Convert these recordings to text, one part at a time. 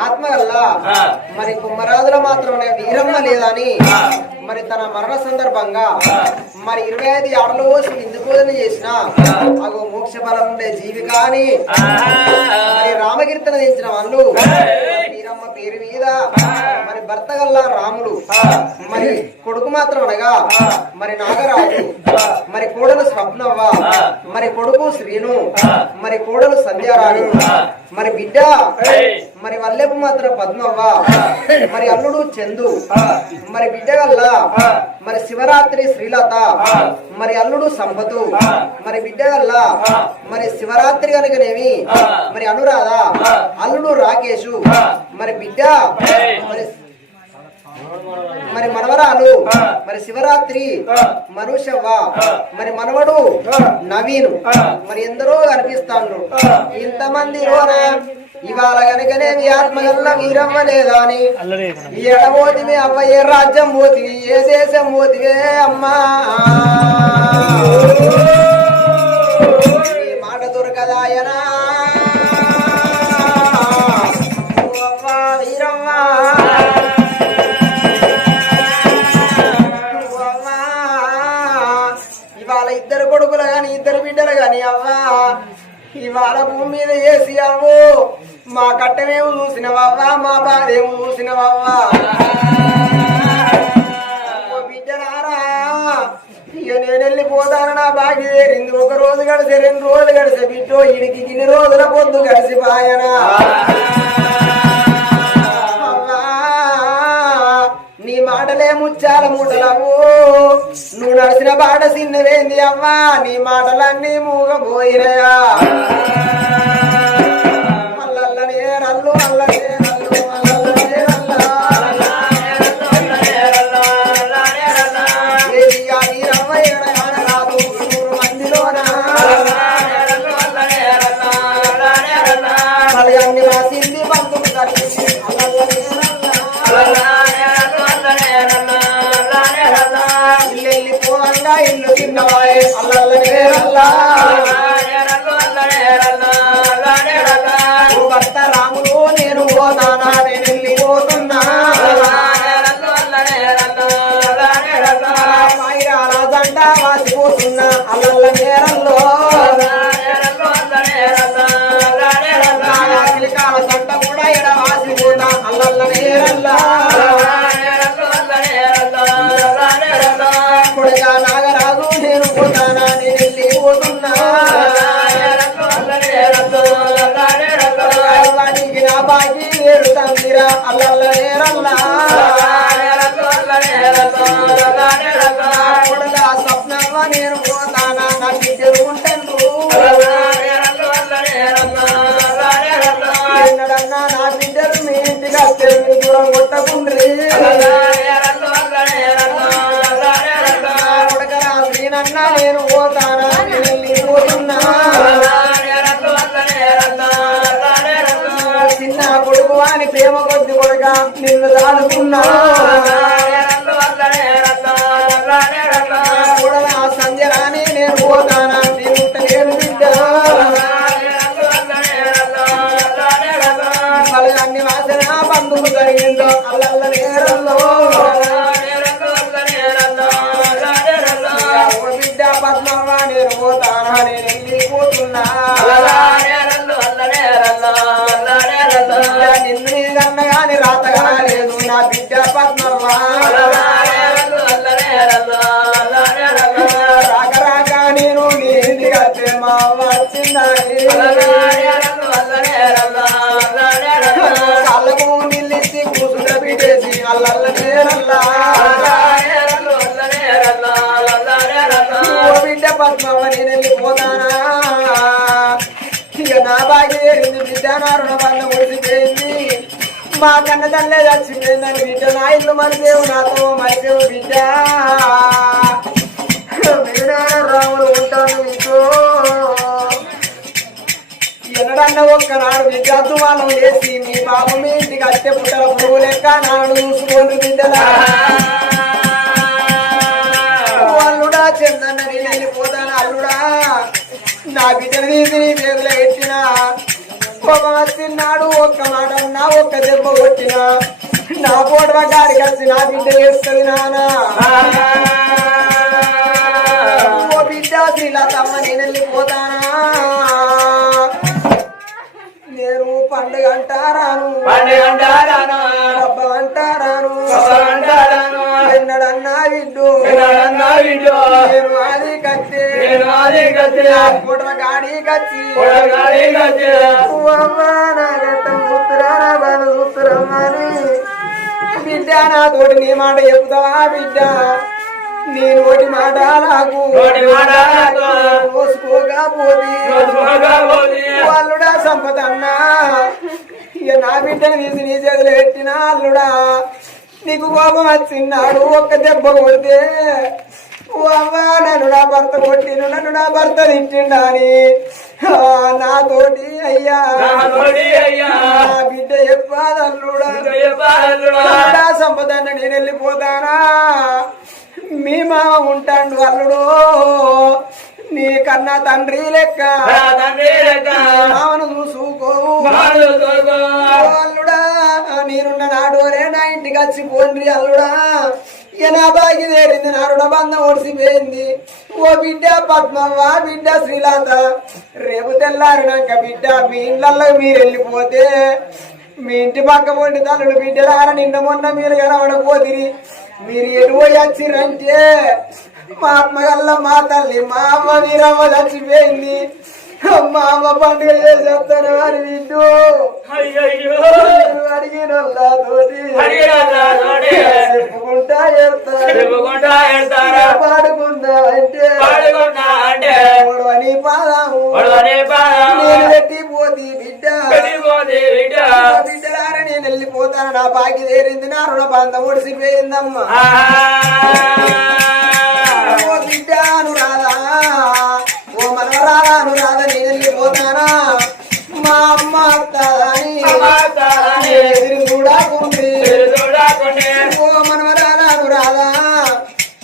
ఆత్మ వల్ల మరి కుమ్మరాజుల మాత్రమే వీరమ్మ లేదని మరి తన మరణ సందర్భంగా మరి ఇరవై ఐదు ఆడలు పోసి ఇందుకోదని చేసిన అగో మోక్ష బలం ఉండే జీవి కాని మరి రామకీర్తన దించిన వాళ్ళు వీరమ్మ పేరు మీద మరి భర్త గల్లా రాముడు మరి కొడుకు మాత్రం అనగా మరి నాగరాజు మరి కోడలు స్వప్నవ్వ మరి కొడుకు శ్రీను మరి కోడలు సంధ్యారాణి మరి బిడ్డ మరి వల్లెపు మాత్రం పద్మవ్వ. మరి అల్లుడు చందు. మరి బిడ్డ గల్లా మరి శివరాత్రి శ్రీలత. మరి అల్లుడు సంపతు. మరి బిడ్డ గల్లా మరి శివరాత్రి కనుకనేమి మరి అనురాధ. అల్లుడు రాకేషు మరి బిడ్డ. మరి మరి మనవరాలు మరి శివరాత్రి మనుషవ్వ మరి మనవడు నవీను మరి ఎందరో కనిపిస్తాను ఇంతమంది రోన ఇవాళ కనుకనే మీ ఆత్మగల్ల వీరమ్మ లేదా అని ఈ ఎడబోతివి అవ్వ ఏ రాజ్యం పోతివి ఏ దేశం పోతివే అమ్మా. మాట దొరకదాయనా ఇద్దరు కానీ అవ్వా ఇవాళ భూమి మీద వేసి అవ్వు. మా కట్టమేమో చూసినవవ్వా మా బాధేమో చూసినవవ్వా ఓ బిడ్డలారా ఇక నేను వెళ్ళిపోతాను నా బాగి వేరింది ఒక రోజు గడిసే రెండు రోజులు గడిసే బిడ్డో ఇడికి ఇన్ని రోజుల పొద్దు గడిసిపాయనా? బాయనా ముచ్చాల మూటలవు నువ్వు నడిచిన బాట చిన్నవేంది అవ్వా నీ మాటలన్నీ మూగపోయినయా నేనన్నా నేను పోతానా నేను చిన్న కొడుకు అని ప్రేమ కొద్ది కొడుక నిన్ను దాడుకున్నా రాక రాక నేను నీ ఇంటికి వస్తే మా అవ్వ వచ్చిందని బిడ్డ పద్మమ్మ నేను వెళ్ళిపోతానా ఇక నా బాగా బిడ్డ నా రుణబంధం ముడిసిపోయింది మా కన్న తల్లే చచ్చిపోయిందని బిడ్డ నా ఇల్లు మరిదేవు నాతో మరిదేవు బిడ్డ. ఎన్నడన్న ఒక్కనాడు విద్యార్థు వాళ్ళు వేసి మీ బాబు మీ ఇంటికి అత్తే పుట్టల పురుగు లెక్క నాడు చూసుకోండి బిడ్డలా. అల్లుడా చందన్న నేను వెళ్ళిపోతాను అల్లుడా. నా బిడ్డని తీసి నీ చేతిలో కోపం వచ్చినాడు ఒక్క మాట అన్నా ఒక్క దెబ్బ కొట్టినా. నా పోటవ గాడికి వచ్చి నా బిడ్డ వేస్తుంది నానా. ఓ బిడ్డ శ్రీలతమ్మ నేను వెళ్ళిపోతానా నేను పండుగ అంటారాను? డబ్బ అంటారాను. ఎన్నడన్నా విడ్డు నేను అది కత్తి. పుడవ గాడి కచ్చి అమ్మా నా గట్టం చూస్తురా నా బాధ చూస్తురమ్మని బిడ్డ నా తోటి నీ మాట చెప్తావా బిడ్డ? నీ నోటి మాట నాకు నోటి మాట నాకు. సంపద అన్నా ఇక నా బిడ్డను తీసి నీ చేతులు పెట్టినా అల్లుడా. నీకు కోపం వచ్చిన్నాడు ఒక్క దెబ్బ కొడితే. అవ్వా నన్ను నా భర్త కొట్టిను నన్ను నా భర్త తిట్టిండా అని. ఆ, నాతోటి అయ్యా. నా బిడ్డ అల్లుడా. సంపద అన్న నేను వెళ్ళిపోతానా. మీ మామ ఉంటాడు అల్లుడు. నీ కన్నా తండ్రి లెక్క. మామను చూసుకోవు అల్లుడా నేనున్న నాడోరే నా ఇంటికి వచ్చి పోండ్రి అల్లుడా. ఇక నా బాగి తేరింది నా బంధం ఓడిసిపోయింది ఓ బిడ్డ పద్మవ్వ బిడ్డ శ్రీలాత. రేపు తెల్లారినాక బిడ్డ మీ ఇళ్ళల్లో మీరు వెళ్ళిపోతే మీ ఇంటి పక్క పోండి తల్లుడు బిడ్డలారా నిన్న మొన్న మీరు కనబడపోతిరి మీరు ఎటు పోయి వచ్చిరంటే మా అమ్మగల్ల మా తల్లి మా అమ్మ మీరమ్మ చచ్చిపోయింది మా అమ్మ పండుగ చేసేస్తాను అని వింటూ అడిగిన చెప్పుకుంటా ఏడతారు. పాడుకుందా అంటే? అని పాదాము. నేను పెట్టి పోతి బిడ్డ. బిడ్డలారా నేను వెళ్ళిపోతాను. నా బాకి తేరింది నా రుణ బంధం ఒడిసిపోయిందమ్మా. ఓ బిడ్డ అనురాధా ఓ మనవరాధా అనురాధ నేను వెళ్ళిపోతానా మా అమ్మ అత్తని ఎదురు చూడకుండి ఓ మనవరాధా అనురాధా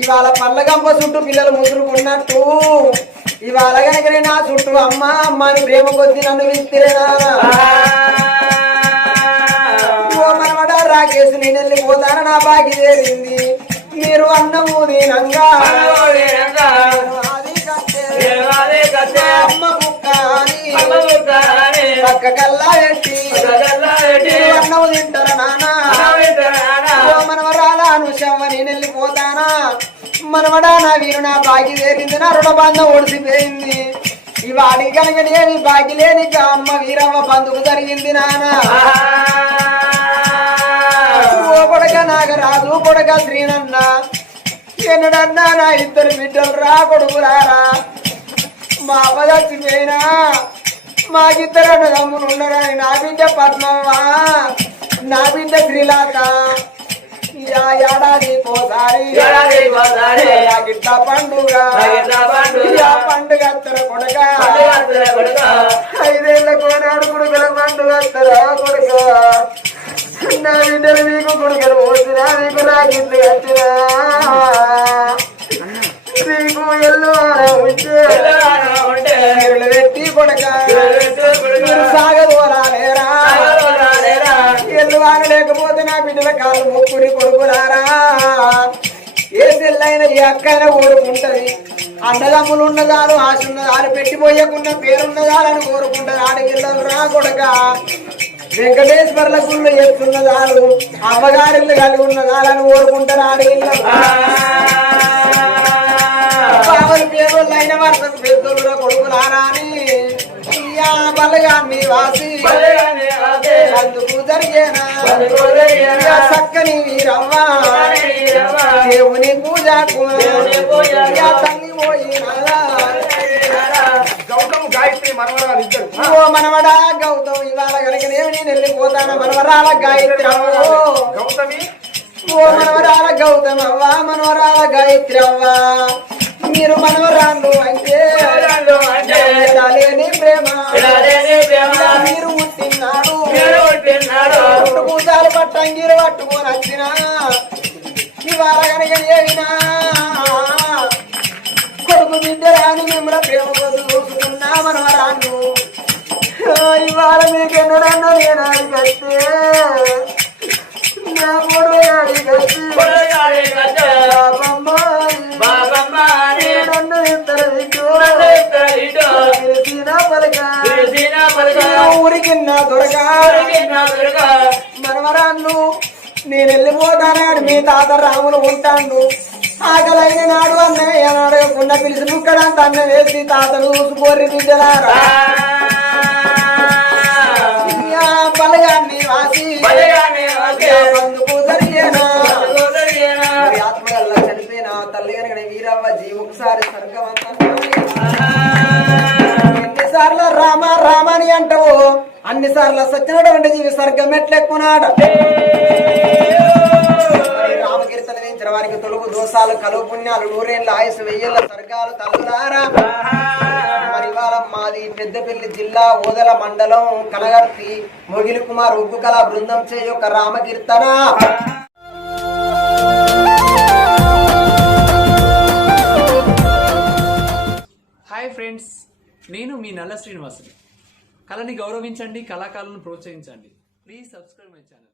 ఇవాళ పళ్ళగంప చుట్టూ పిల్లలు ముసురుకున్నట్టు ఇవాళ కనుక నా చుట్టూ అమ్మ అమ్మ అని ప్రేమ కొద్ది నన్ను విత్తిరేనా ఓ మనవడ రాకేసి నేను వెళ్ళిపోతాను నా బాకి చేరింది మీరు అన్నము దీనంగా అమ్మ పక్క కల్లా పెట్టి మీరు అన్నము తింటారా నాన్న ఓ మనవరాల అనుషమ్మ నేను వెళ్ళిపోతానా మనవడా నా వీరు నా బాకి చేరింది నా రుణ బంధం ఓడిసిపోయింది. ఈ వాడికి కనుక ఏమి బాకి లేని అమ్మ వీరమ్మ బంధుకు జరిగింది నానా. కొడక నాగరాజు కొడక శ్రీనన్న. ఎన్నడన్నా నా ఇద్దరు బిడ్డలు రా కొడుకురారా మా అవ్వ చచ్చిపోయినా మాకిద్దరు అన్నదమ్ములు ఉండరని నా బిడ్డ పద్మవ్వ నా బిడ్డ శ్రీలాక ఏడాది పోసారి. గిట్ట పండుగ. పండుగ. అత్తర కొడక. ఐదేళ్ళ కోనాడు కొడుకుల పండుగ అత్తర కొడుక. నా బిడ్డలు మీకు పోసినా ఎల్లు ఉంటే? మీరు పెట్టి కొడక. మీరు సాగదోరాలేరా ఎల్లు వాన లేకపోతే నా బిడ్డల కాళ్ళు ముక్కుని కొడుకులారా? ఏ సెల్లైన ఏ అక్కైనా కోరుకుంటది అన్నదమ్ములు ఉన్నదాలు ఆశ ఉన్నదాలు పెట్టిపోయకున్న పేరున్నదాలని కోరుకుంటది. ఆడగిల్లలు రా కొడక. వెంకటేశ్వర్ల గుళ్ళు ఎత్తున్నదాలు అమ్మగారిల్లు కలిగి ఉన్నదాలని ఆడగిల్లలు పావలు పేదోళ్ళు అయిన వర్షకు పెద్దోళ్ళు కొడుకులారా అని బలగాన్ని వాసి. అందుకు జరిగేనా? చక్కని వీరవ్వ. దేవుని పూజకు తల్లి గౌతమ్ గాయత్రి మనవరాలు ఇద్దరు. ఓ మనవడా గౌతమ్ ఇవాళ కనుక నేను వెళ్ళిపోతాను మనవరాల గాయత్రి గౌతమి ఓ మనవరాల గౌతమ్ అవ్వ మనవరాల గాయత్రి అవ్వ. మీరు మనవరాళ్ళు అంటే ప్రేమ. మీరు పుట్టినాడు రెండు పూజాలు పట్టంగిరు పట్టుకొని వచ్చిన ఇవాళ కనుక ఏమినా? కొడుకు బిడ్డ రాని మిమ్మల్ని ప్రేమ కొద్దు ఇవాళ మీకెన్నడన్నా నేను అడిగస్తే నా మూడు అడిగస్తే బాబమ్మ నన్ను ఇద్దరు తెలిసిన పలక. ఊరికి నా దొరక. మనవరాళ్ళు నేను వెళ్ళిపోతానాడు మీ తాత రాములు ఉంటాడు. ఆకలైన నాడు అన్నయ్య అడగకుండా పిలిచి ముక్కడంత అన్న వేసి తాతను చూసుకోర్రి బిడ్డలారా బలగాన్ని జరిగేనా? ఆత్మగల్ల చనిపోయిన? తల్లి కనుక వీరవ్వ జీ ఒకసారి స్వర్గవంతం ఎన్నిసార్లు రామ రామని అంటావు? అన్ని సార్లు సచ్చినటువంటి జీవి స్వర్గం ఎట్లెక్కునాడు? మరి రామకీర్తన వేయించిన వారికి తొలుగు దోషాలు కలుగు పుణ్యాలు నూరేళ్ళ ఆయుసు వెయ్యేళ్ళ స్వర్గాలు తల్లులారా మరి ఇవాళ మాది పెద్దపల్లి జిల్లా ఓదల మండలం కనగర్తి. మొగిలి కుమార్ ఉగ్గు కళా బృందం చే యొక్క రామకీర్తన. హాయ్ ఫ్రెండ్స్ నేను మీ నల్ల శ్రీనివాసుని. కళని గౌరవించండి కళాకారులను ప్రోత్సహించండి. Please subscribe my channel.